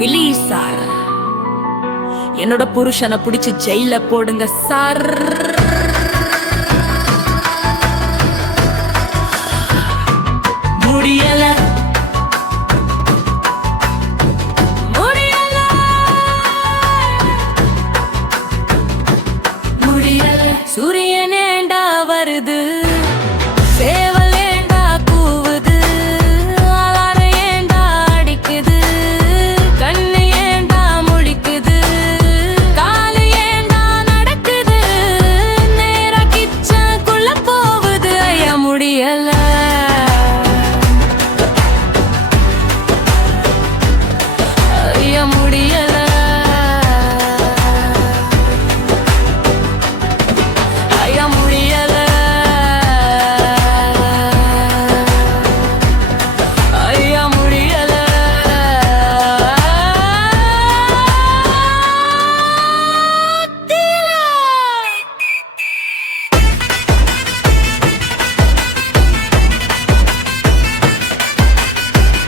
Please sir, என்னோட புருஷனை பிடிச்சு ஜெயில போடுங்க சார். முடியல முடியல முடியல. சூரியனேண்டா வருது, சேவல் ஏண்டா கூவுது, அலாரம் ஏண்டா அடிக்குது, கண்ணு ஏண்டா முழிக்குது, காலு ஏண்டா நடக்குது, நேரா கிச்சனுக்குள்ள போகுது. ஐயா முடியல ஐயா முடியல ஐயா முடியல ஐயா முடியல.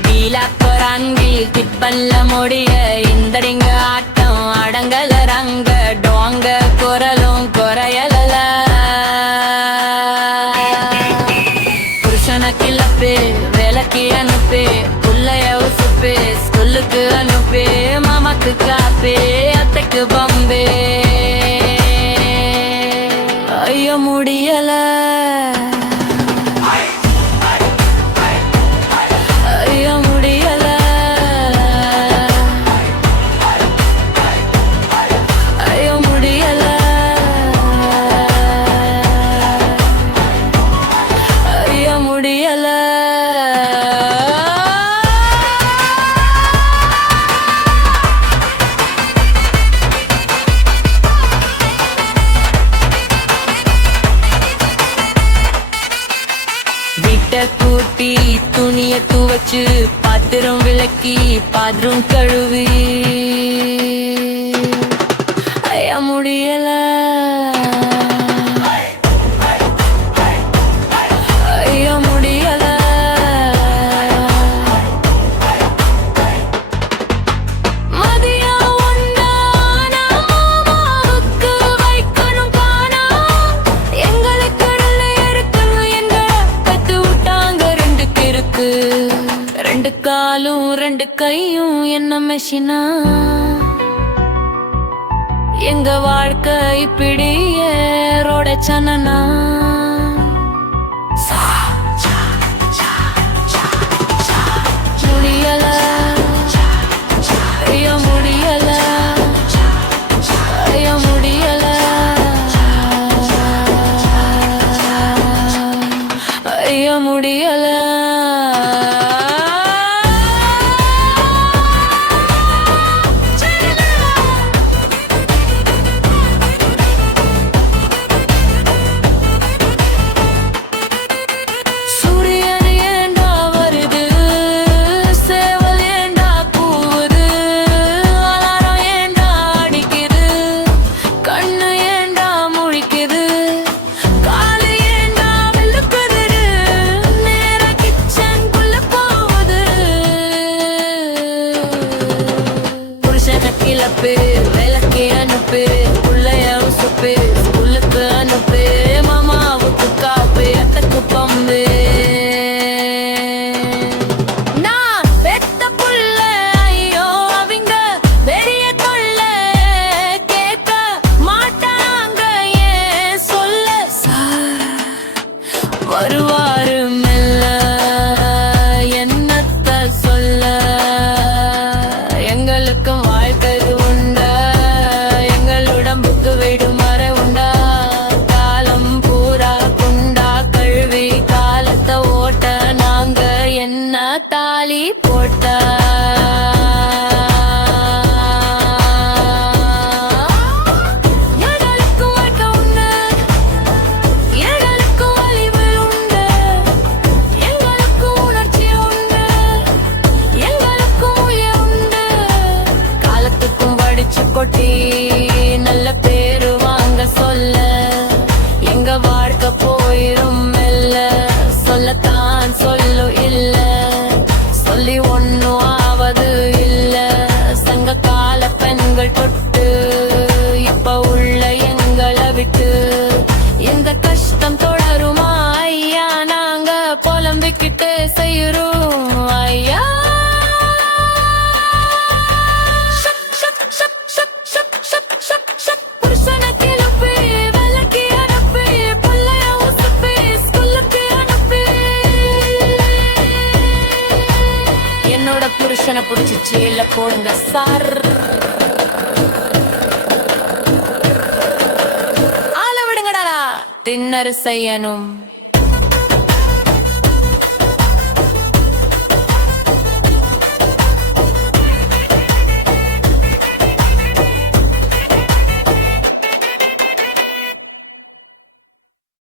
நீலாக்கொரான்கில் திப்பல்ல முடிய இந்தடிங்க ஆட்டம் அடங்கல ரங்க டோங்க குரலும் குறையல. புருஷன கிளப்பே, வேலைக்கு அனுப்பே, புள்ளைய உசுப்பே, ஸ்கூலுக்கு அனுப்பே, மாமாக்கு காப்பே, அத்தைக்கு பம்பே. ஐயோ முடியல ஐயோ முடியல ஐயோ முடியல ஐயோ முடியல. வீட்டை கூட்டி துணிய துவச்சு பாத்திரம் விளக்கி பாத்ரூம் கழுவி. ஐயா முடியல ஐயா முடியல. மதியம் ஒன்னானா மாமாவுக்கு வைக்கணும் பானா, எங்களுக்கு இருக்கணும் எங்க கத்து விட்டாங்க ரெண்டு கிறுக்கு. ரெண்டு காலும் ரெண்டு கையும் என்ன மெஷினா, எங்க வாழ்க்கை இப்படியே ரோட சனனா. முடியல ஐயோ முடியல ஐயோ முடியல ஐயோ முடியல. சூரியன் ஏண்டா வருது, சேவல் ஏண்டா கூவுது, அலாரம் ஏண்டா அடிக்குது, கண்ணு ஏண்டா முழிக்குது, காலு ஏண்டா வெளுக்குது, நேரா கிச்சனுக்குள்ள போகுது. புருஷனை கிளப்பு, வேலைக்கு அனுப்பு, புள்ளைய உசுப்பு, ஸ்கூலுக்கு அனுப்பு, மாமாவுக்கு காப்பு, அத்தைக்கு பம்பு. நான் பெத்த புள்ள ஐயோ அவங்க பெரிய தொல்ல, கேட்க மாட்டாங்க ஏன் சொல்ல. வருவாரு மெல்ல என்னத்த சொல்ல, எங்களுக்கும் வாழ்க்கை உண்டா, எங்கள் உடம்புக்கு விடுமுறை உண்டா, காலம் பூரா குண்டா கழுவி காலத்தை ஓட்ட நாங்க என்ன தாலி போட்டா. எங்களுக்கும் வாழ்க்கை உண்டு, எங்களுக்கும் வலிவு உண்டு, எங்களுக்கும் உணர்ச்சி உண்டு, எங்களுக்கும் உயிர் உண்டு. காலத்துக்கும் வடிச்சு கொட்டி நல்ல பேரு வாங்க சொல்ல, எங்க வாழ்க்கை போயிரும் மெல்ல, சொல்லத்தான் சொல்லு இல்ல, சொல்லி ஒன்னும் ஆவது இல்ல. புருஷனை புடிச்சு ஜெயில போடுங்க சார். ஆள விடுங்கடா, டின்னர் செய்யணும்.